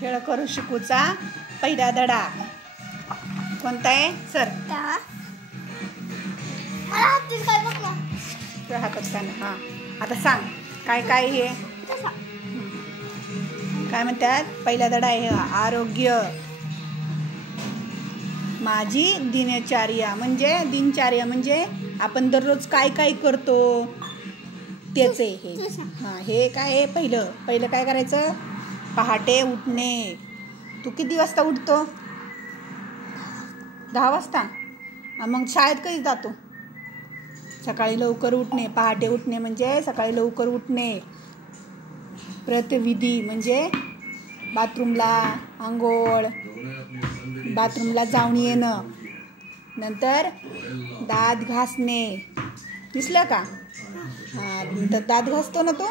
खेळ करू शिकूचा पहिला धडा कोणता आहे सर? हातात का ना. हां आता सांग काय काय हे काय म्हणतात? पहिला धडा आहे आरोग्य. माझी दिनचर्या म्हणजे आपण दररोज काय काय करतो तेच आहे हे. हां हे काय आहे? पहिलं काय करायचं? पहाटे उठणे. तू किती वाजता उठतो? 10 वाजता. मग शाळेत कधी जातो? सकाळी लवकर उठणे. पहाटे उठणे म्हणजे सकाळी लवकर उठणे. प्रतिविधी म्हणजे बाथरूमला आंघोळ, बाथरूमला जाऊन येणं. नंतर दात घासणे. दिसलं का? हां नंतर दात घासतो ना तो.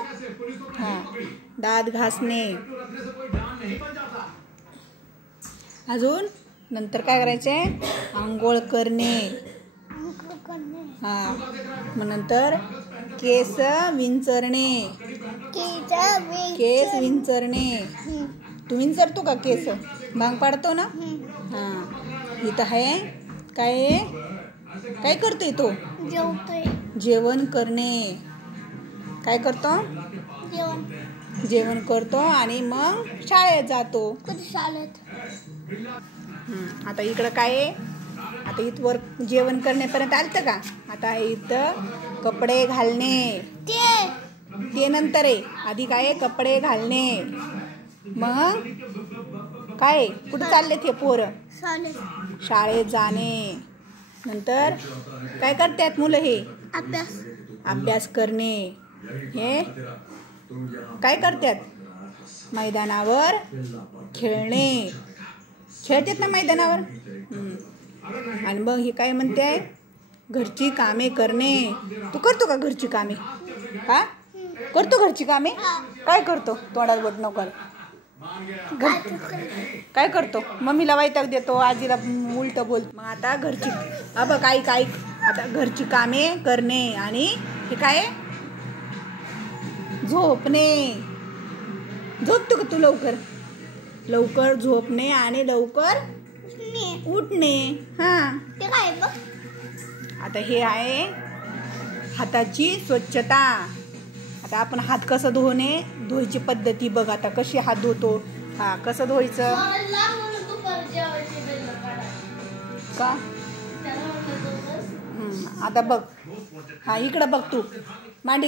हां दात घासणे. अजून नंतर काय करायचे? आंघोळ करणे. हां मग नंतर केस विंचरणे. तू विंचरतो का केस? भांग पाडतो ना. हां इथं आहे काय करतोय तो? जेवण करणे. काय करतो? जेवण करतो आणि मग शाळेत जातो. आता इकडं काय आहे? आता इथवर जेवण करण्यापर्यंत आलतं का? आता इथं कपडे घालणे. ते नंतर आहे. आधी काय आहे? कपडे घालणे. मग काय कुठं चालले ते पोरं? शाळेत जाणे. नंतर काय करतात मुलं? हे अभ्यास करणे. हे काय करतात? मैदानावर खेळणे. खेळतात ना मैदानावर. आणि मग हे काय म्हणते? घरची कामे करणे. तू करतो का घरची कामे? हा करतो घरची कामे. काय करतो? तोंडात बोट नको. काय करतो? मम्मीला वैताग देतो, आजीला उलट बोलतो. मग आता घरची काय आता घरची कामे करणे. आणि हे काय? झोपणे. झोपतो का तू? लवकर झोपणे आणि लवकर उठणे. हां आता हे आहे हाताची स्वच्छता. आता आपण हात कसं धुवायची पद्धती बघ. आता कशी हात धुतो? हा कसं धुवायचं का? आता बघ. हा इकडं बघ. तू मांडी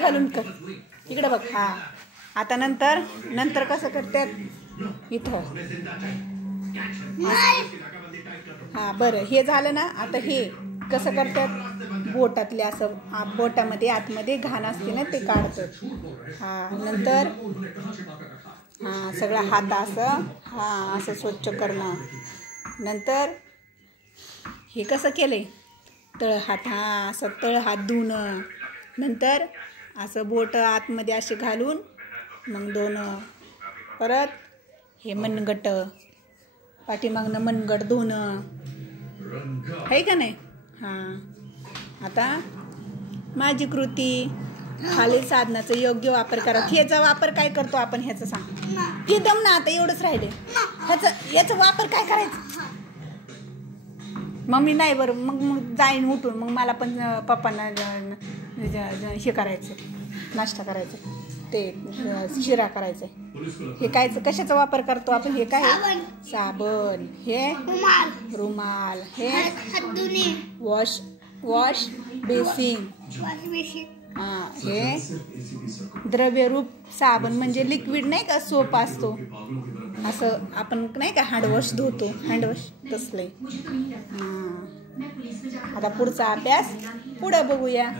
घालून कर. इकडं बघ. हा आता नंतर कसं करतात इथं? हा बरं हे झालं ना. आता हे कसं करतात? बोटातले असं बोटामध्ये आतमध्ये घाण असते ना ते काढतात. हा नंतर हा सगळा हात असं स्वच्छ करणं. नंतर हे कसं केलंय? तळहात. हा असं तळहात धुणं. नंतर असं बोट आतमध्ये असे घालून मग धुणं. परत हे मनगट पाठीमागनं मनगट धुणं आहे का नाही? हां आता माझी कृती. खालील साधनाचा योग्य वापर करा. ह्याचा वापर काय करतो आपण? ह्याचं सांग. हे दम ना आता एवढंच राहिले. याचा वापर काय करायचं? मम्मी नाही बरं मग जाईन उठून. मग मला पण पप्पांना हे करायचं, नाश्ता करायचं, ते शिरा करायचं. हे काय कशाचा वापर करतो आपण? हे काय? साबण. हे रुमाल. हे वॉश बेसिन. हां हे द्रव्यरूप साबण म्हणजे लिक्विड नाही का? सोप असतो असं आपण नाही का हँडवॉश धुतो. हँडवॉश तसले. आता पुढचा अभ्यास पुढं बघूया.